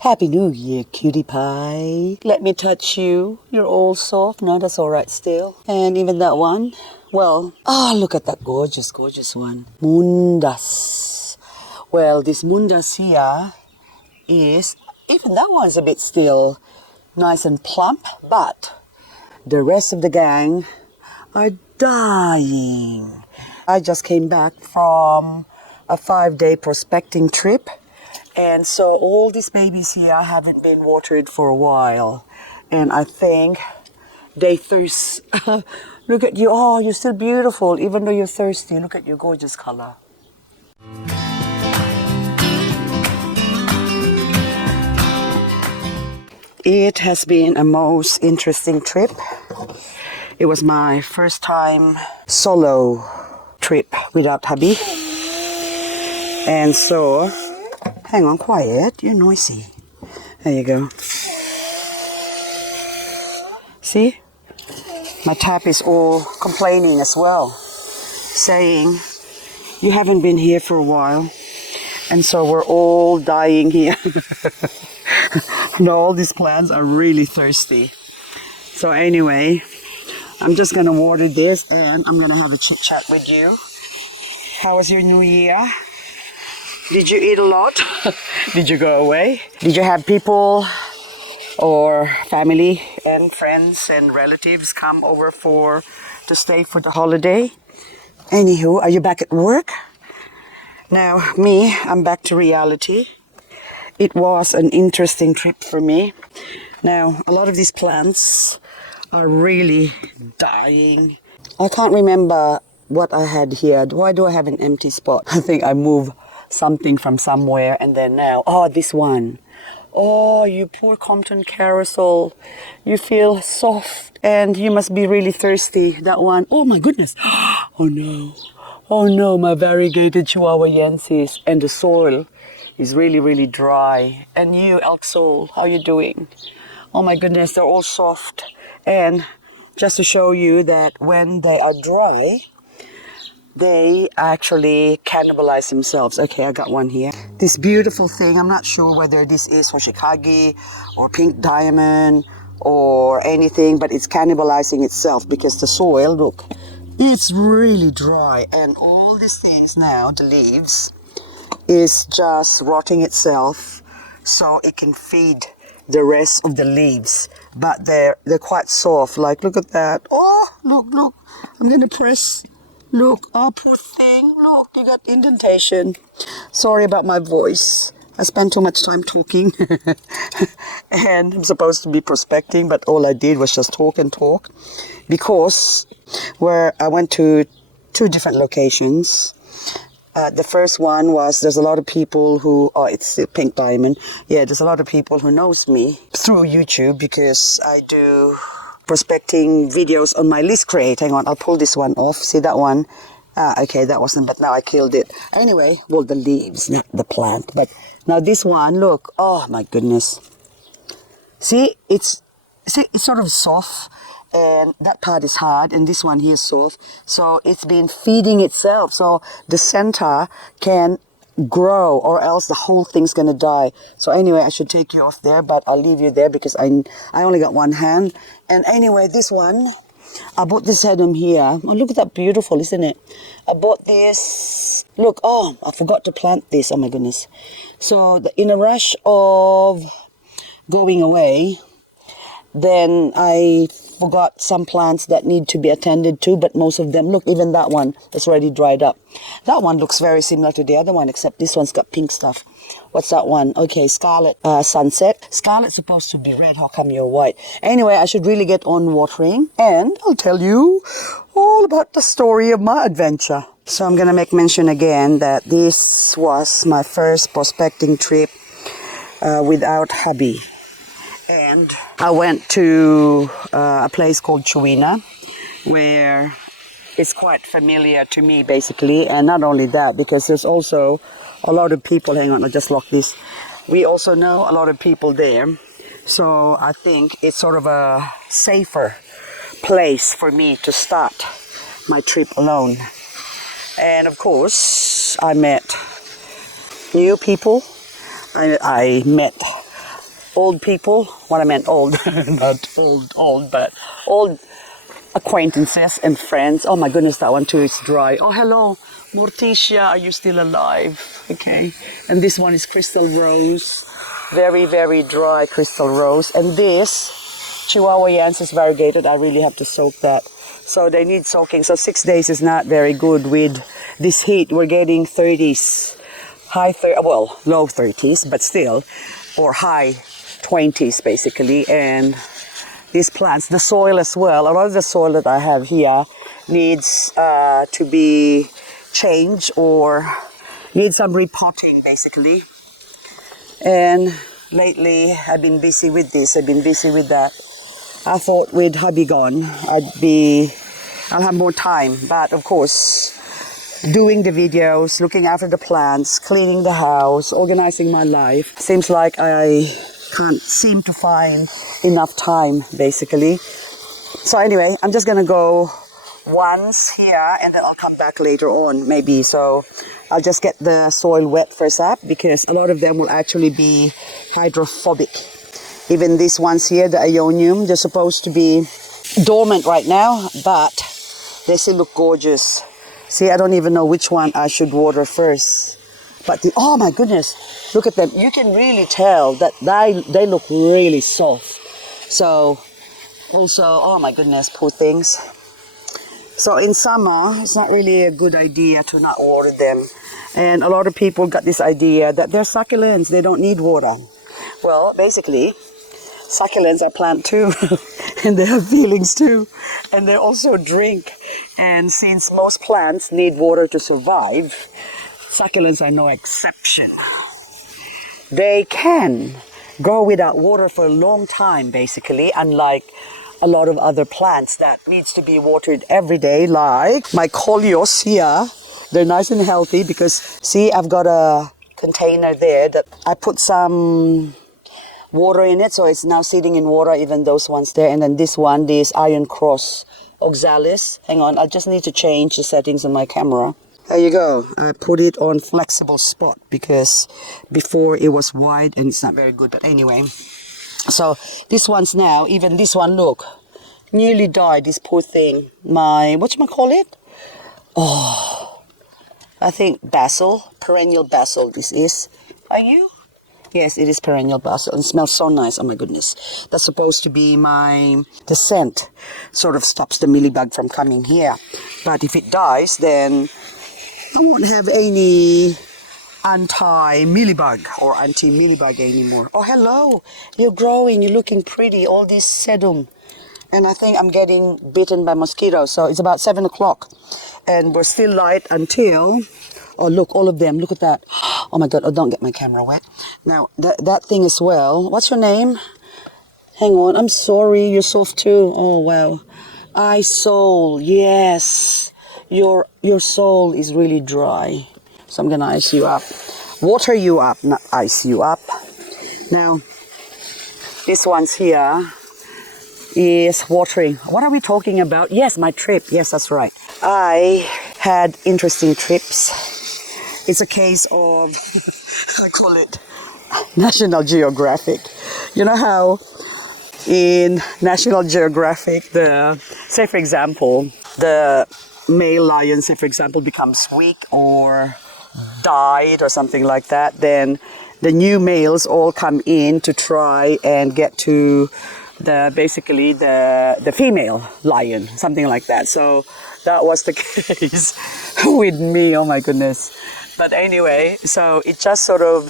Happy New Year, cutie pie. Let me touch you. You're all soft. No, that's all right still. And even that one. Well, look at that gorgeous, gorgeous one. Mundas. Well, this Mundas here is, even that one's a bit still nice and plump, but the rest of the gang are dying. I just came back from a 5-day prospecting trip. And so all these babies here haven't been watered for a while. And I think they thirst. Look at you. Oh, you're still beautiful. Even though you're thirsty, look at your gorgeous color. It has been a most interesting trip. It was my first time solo trip without hubby. And so, hang on, quiet, you're noisy. There you go. See? My tap is all complaining as well, saying, you haven't been here for a while. And so we're all dying here. All these plants are really thirsty. So anyway, I'm just gonna water this and I'm gonna have a chit chat with you. How was your new year? Did you eat a lot? Did you go away? Did you have people or family and friends and relatives come over to stay for the holiday? Anywho, are you back at work? Now, me, I'm back to reality. It was an interesting trip for me. Now, a lot of these plants are really dying. I can't remember what I had here. Why do I have an empty spot? I think I moved something from somewhere and then now, this one. Oh, you poor Compton carousel. You feel soft and you must be really thirsty. That one. Oh my goodness. Oh no. Oh no, my variegated Chihuahuayensis. And the soil is really, really dry. And you, elk soul, how you doing? Oh my goodness, they're all soft. And just to show you that when they are dry, they actually cannibalize themselves. Okay, I got one here. This beautiful thing, I'm not sure whether this is Hoshikage or pink diamond or anything, but it's cannibalizing itself because the soil, look, it's really dry. And all these things now, the leaves, is just rotting itself so it can feed the rest of the leaves. But they're quite soft. Like, look at that. Oh, look. I'm going to press. Look, oh, poor thing. Look, you got indentation. Sorry about my voice. I spent too much time talking. And I'm supposed to be prospecting, but all I did was just talk and talk. Because I went to 2 different locations. The first one was, there's a lot of people who, it's a pink diamond. Yeah, there's a lot of people who knows me through YouTube because I do prospecting videos on my LizK. Hang on, I'll pull this one off. See that one? Okay, that wasn't, but now I killed it. Anyway, well, the leaves, not the plant. But now this one, look, oh my goodness. See, it's sort of soft. And that part is hard, and this one here is soft. So it's been feeding itself. So the center can grow, or else the whole thing's gonna die. So anyway, I should take you off there, but I'll leave you there because I only got one hand. And anyway, this one, I bought this sedum here. Oh, look at that, beautiful, isn't it? I bought this. Look, I forgot to plant this. Oh my goodness. So in a rush of going away, then I forgot some plants that need to be attended to, but most of them, look, even that one is already dried up. That one looks very similar to the other one, except this one's got pink stuff. What's that one? Okay, Scarlet Sunset. Scarlet's supposed to be red. How come you're white? Anyway, I should really get on watering, and I'll tell you all about the story of my adventure. So I'm going to make mention again that this was my first prospecting trip without hubby. And I went to a place called Chowina, where it's quite familiar to me, basically. And not only that, because there's also a lot of people. Hang on, I just locked this. We also know a lot of people there. So I think it's sort of a safer place for me to start my trip alone. And of course, I met new people. I met old people. What I meant old, not old, but old acquaintances and friends. Oh my goodness, that one too is dry. Oh, hello, Morticia, are you still alive? Okay. And this one is Crystal Rose. Very, very dry Crystal Rose. And this Chihuahuayensis variegated, I really have to soak that. So they need soaking. So 6 days is not very good with this heat. We're getting 30s, low 30s, but still, or high 20s basically. And these plants, the soil as well, a lot of the soil that I have here needs to be changed or needs some repotting basically. And lately I've been busy with this, I've been busy with that. I thought with hubby gone, I'll have more time. But of course, doing the videos, looking after the plants, cleaning the house, organizing my life, seems like I can't seem to find enough time, basically. So anyway, I'm just gonna go once here and then I'll come back later on, maybe. So I'll just get the soil wet first up because a lot of them will actually be hydrophobic. Even these ones here, the Ionium, they're supposed to be dormant right now, but they still look gorgeous. See, I don't even know which one I should water first. But oh my goodness, look at them. You can really tell that they look really soft. So also, oh my goodness, poor things. So in summer, it's not really a good idea to not water them. And a lot of people got this idea that they're succulents, they don't need water. Well, basically, succulents are plant too, and they have feelings too, and they also drink. And since most plants need water to survive, succulents are no exception. They can grow without water for a long time, basically, unlike a lot of other plants that needs to be watered every day, like my coleus here. They're nice and healthy because, see, I've got a container there that I put some water in it, so it's now sitting in water, even those ones there. And then this one, this Iron Cross Oxalis. Hang on, I just need to change the settings on my camera. There you go. I put it on flexible spot because before it was wide and it's not very good. But anyway, so this one's now, even this one, look, nearly died, this poor thing. My, whatchamacallit? Oh, I think basil, perennial basil this is. Are you? Yes, it is perennial basil and smells so nice. Oh my goodness. That's supposed to be the scent sort of stops the mealybug from coming here. But if it dies, then I won't have any anti-mealybug or anti-mealybug anymore. Oh, hello. You're growing. You're looking pretty. All this sedum. And I think I'm getting bitten by mosquitoes. So it's about 7 o'clock. And we're still light until... Oh, look, all of them. Look at that. Oh, my God. Oh, don't get my camera wet. Now, that thing as well. What's your name? Hang on. I'm sorry. You're soft too. Oh, wow. Eye soul. Yes. Your soul is really dry. So I'm going to ice you up. Water you up, not ice you up. Now, this one's here is watering. What are we talking about? Yes, my trip. Yes, that's right. I had interesting trips. It's a case of, I call it National Geographic. You know how in National Geographic, say for example, the male lion, say for example, becomes weak or died or something like that, then the new males all come in to try and get to basically the female lion, something like that. So that was the case with me. Oh my goodness. But anyway, so it just sort of,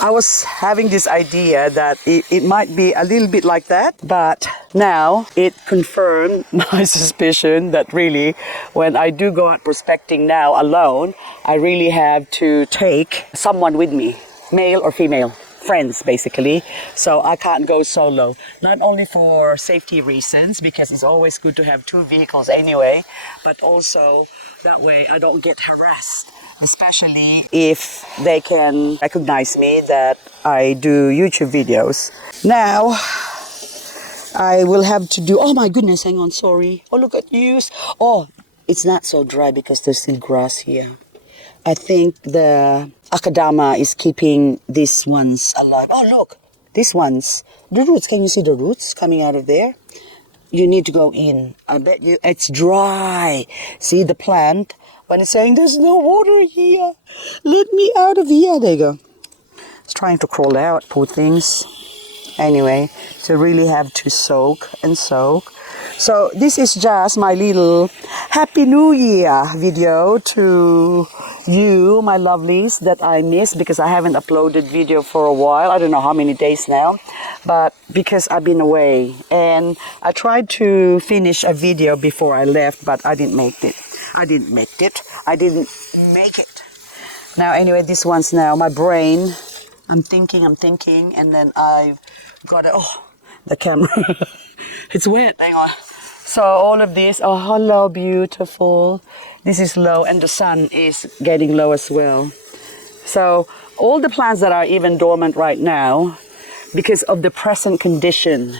I was having this idea that it might be a little bit like that, but now it confirmed my suspicion that really when I do go out prospecting now alone, I really have to take someone with me, male or female, friends basically. So I can't go solo, not only for safety reasons, because it's always good to have 2 vehicles anyway, but also that way I don't get harassed, especially if they can recognize me that I do YouTube videos. Now, I will have to do, oh my goodness, hang on, sorry. Oh, look at you. Oh, it's not so dry because there's still grass here. I think the akadama is keeping these ones alive. Oh, look, these ones. The roots, can you see the roots coming out of there? You need to go in. I bet you it's dry. See the plant? When it's saying there's no water here, let me out of here. There you go. It's trying to crawl out, poor things. Anyway, so really have to soak and soak. So this is just my little Happy New Year video to you, my lovelies, that I missed because I haven't uploaded video for a while. I don't know how many days now, but because I've been away. And I tried to finish a video before I left, but I didn't make it. I didn't make it. Now, anyway, this one's now my brain. I'm thinking, and then I've got it. Oh, the camera. It's wet. Hang on. So all of this, oh, hello, beautiful. This is low, and the sun is getting low as well. So all the plants that are even dormant right now, because of the present condition,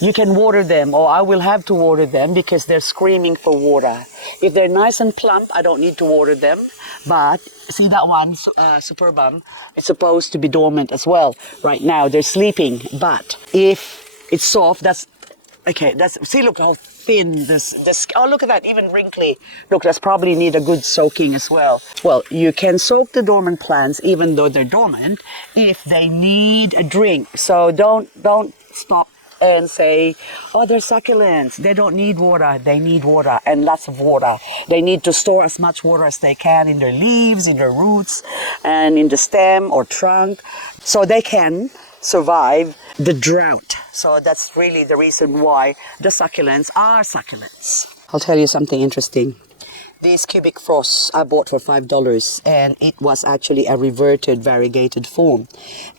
you can water them, or I will have to water them because they're screaming for water. If they're nice and plump, I don't need to water them. But see that one, Superbum, it's supposed to be dormant as well. Right now, they're sleeping. But if it's soft, that's okay. See, look how thin this. Oh, look at that, even wrinkly. Look, that's probably need a good soaking as well. Well, you can soak the dormant plants even though they're dormant if they need a drink. So don't stop and say, oh, they're succulents. They don't need water. They need water, and lots of water. They need to store as much water as they can in their leaves, in their roots, and in the stem or trunk, so they can survive the drought. So that's really the reason why the succulents are succulents. I'll tell you something interesting. These cubic frosts I bought for $5, and it was actually a reverted variegated form.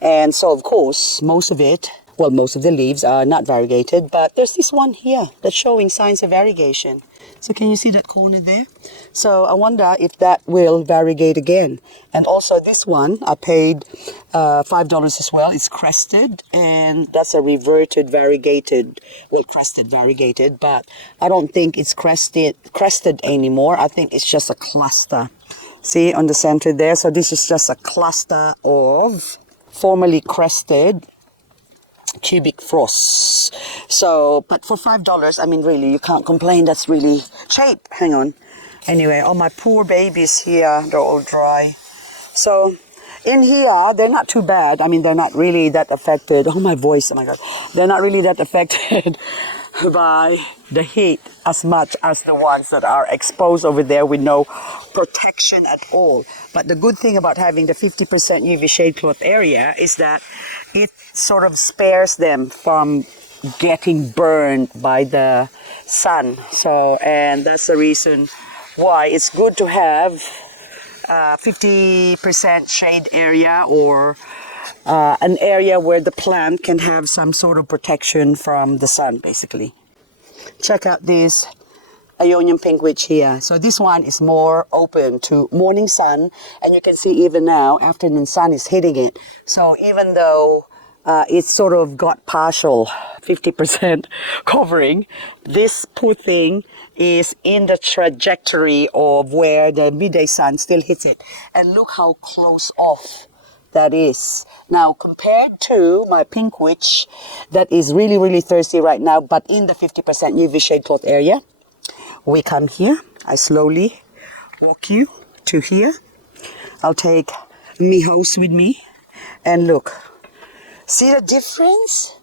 And so, of course, most of the leaves are not variegated, but there's this one here that's showing signs of variegation. So can you see that corner there? So I wonder if that will variegate again. And also this one, I paid $5 as well. It's crested, and that's a reverted variegated, crested variegated, but I don't think it's crested anymore. I think it's just a cluster. See on the center there? So this is just a cluster of formerly crested cubic frosts. So, but for $5, I mean, really, you can't complain. That's really cheap. Hang on. Anyway, all my poor babies here, they're all dry. So, in here, they're not too bad. I mean, they're not really that affected. Oh, my voice. Oh, my God. They're not really that affected by the heat as much as the ones that are exposed over there with no protection at all. But the good thing about having the 50% UV shade cloth area is that it sort of spares them from getting burned by the sun. So, and that's the reason why it's good to have 50% shade area, or an area where the plant can have some sort of protection from the sun, basically. Check out this Ionian pink witch here. So this one is more open to morning sun, and you can see even now afternoon sun is hitting it. So even though it's sort of got partial 50% covering, this poor thing is in the trajectory of where the midday sun still hits it. And look how close off that is. Now, compared to my pink witch that is really, really thirsty right now, but in the 50% UV shade cloth area, we come here. I slowly walk you to here. I'll take me hose with me, and look. See the difference?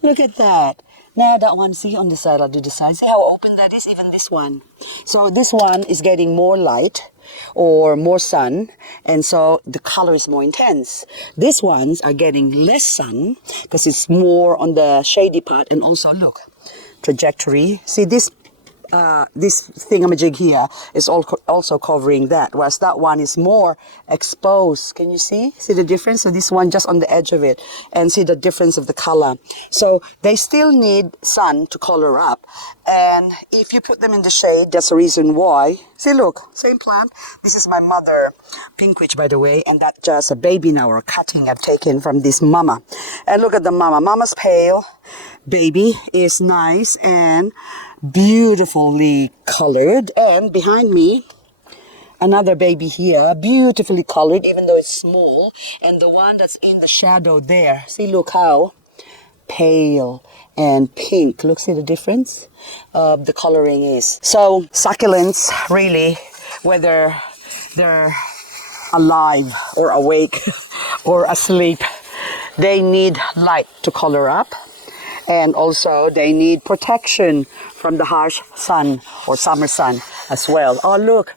Look at that. Now that one, see on the side, I'll do the side. See how open that is, even this one. So this one is getting more light or more sun, and so the color is more intense. These ones are getting less sun because it's more on the shady part. And also look, trajectory. See this thingamajig here is also covering that, whereas that one is more exposed. Can you see the difference? So this one just on the edge of it, and see the difference of the color. So they still need sun to color up, and if you put them in the shade, that's the reason why. See, look, same plant. This is my mother pink witch, by the way, and that's just a baby now, or a cutting I've taken from this mama. And look at the mama. Mama's pale, baby is nice and beautifully colored, and behind me another baby here, beautifully colored, even though it's small. And the one that's in the shadow there, see, look how pale and pink. Look, see the difference? The coloring is. So succulents, really, whether they're alive or awake or asleep, they need light to color up. And also they need protection from the harsh sun or summer sun as well. Oh, look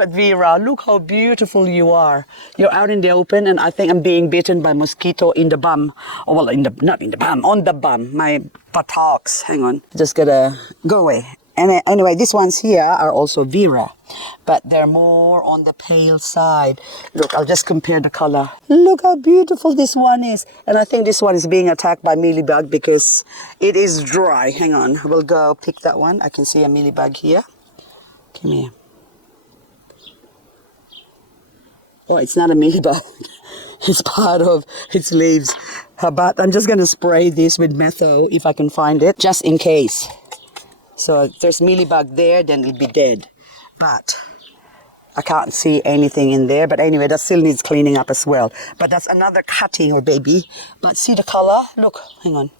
at Vera. Look how beautiful you are. You're out in the open, and I think I'm being bitten by mosquito in the bum. Oh, well, not in the bum, on the bum. My buttocks. Hang on. Just gotta go away. And anyway, these ones here are also Vera, but they're more on the pale side. Look, I'll just compare the color. Look how beautiful this one is. And I think this one is being attacked by mealybug because it is dry. Hang on, we'll go pick that one. I can see a mealybug here. Come here. Oh, it's not a mealybug. It's part of its leaves. But I'm just going to spray this with metho if I can find it, just in case. So if there's mealybug there, then it'll be dead. But I can't see anything in there. But anyway, that still needs cleaning up as well. But that's another cutting or baby. But see the color? Look, hang on.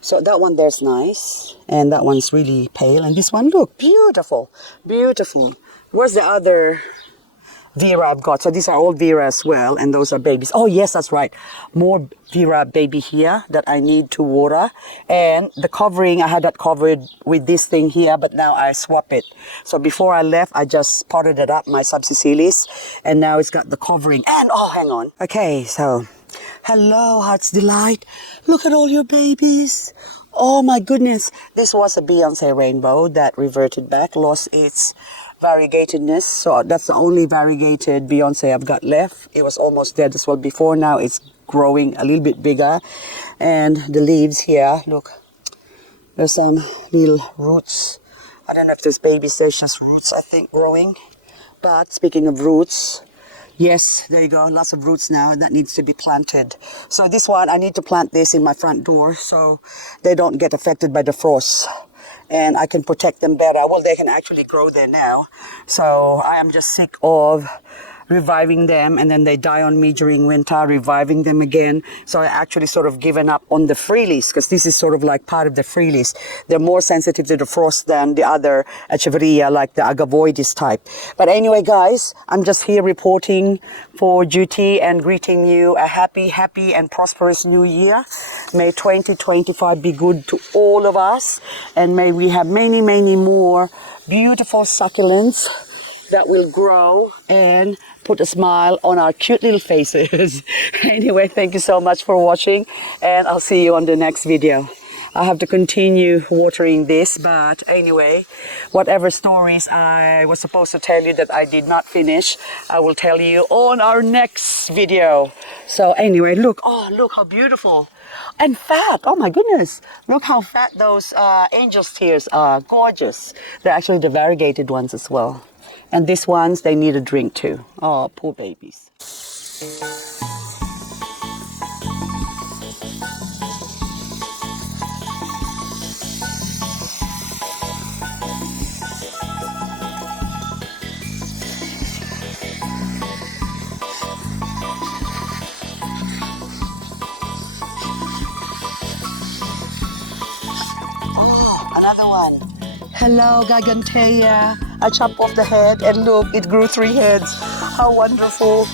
So that one there's nice. And that one's really pale. And this one, look, beautiful. Beautiful. Where's the other Vera I've got? So these are all Vera as well, and those are babies. Oh yes, that's right. More Vera baby here that I need to water. And the covering, I had that covered with this thing here, but now I swap it. So before I left, I just potted it up, my subsicilis, and now it's got the covering. And oh, hang on. Okay, so hello, Heart's Delight. Look at all your babies. Oh my goodness. This was a Beyonce rainbow that reverted back, lost its variegatedness. So that's the only variegated Beyonce I've got left. It was almost dead as well before. Now it's growing a little bit bigger. And the leaves here, look, there's some little roots. I don't know if there's babies, there's just roots, I think, growing. But speaking of roots, yes, there you go, lots of roots now, and that needs to be planted. So this one, I need to plant this in my front door so they don't get affected by the frost. And I can protect them better. Well, they can actually grow there now. So I am just sick of reviving them, and then they die on me during winter, reviving them again. So I actually sort of given up on the freelies, because this is sort of like part of the freelies. They're more sensitive to the frost than the other echeveria, like the agavoides type. But anyway, guys, I'm just here reporting for duty and greeting you a happy and prosperous new year. May 2025 be good to all of us, and may we have many more beautiful succulents that will grow and put a smile on our cute little faces. Anyway, thank you so much for watching, and I'll see you on the next video. I have to continue watering this, but anyway, whatever stories I was supposed to tell you that I did not finish, I will tell you on our next video. So anyway, look, oh, look how beautiful. And fat, oh my goodness. Look how fat those angel's tears are, gorgeous. They're actually the variegated ones as well. And these ones, they need a drink too. Oh, poor babies. Oh, another one. Hello, Gigantea. I chopped off the head, and look, it grew 3 heads. How wonderful.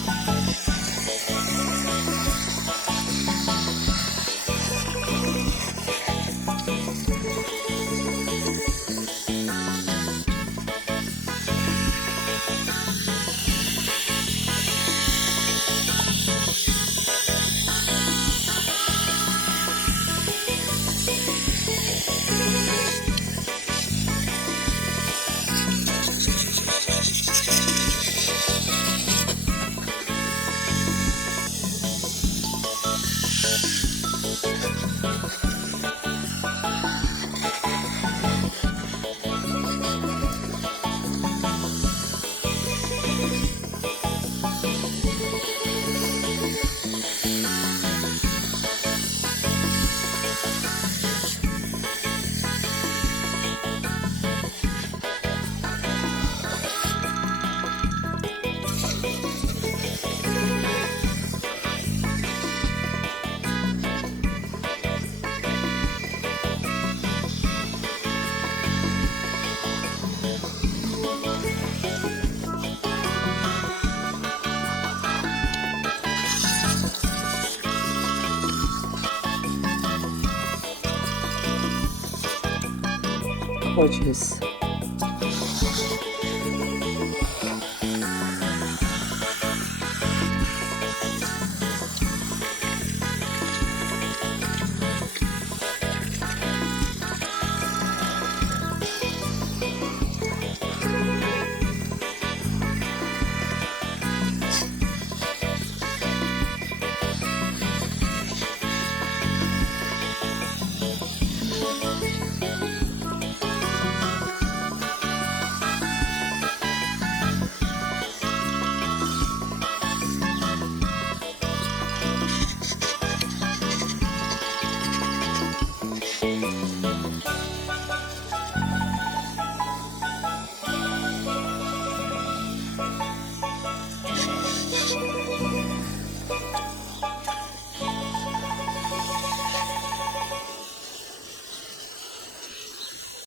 gorgeous.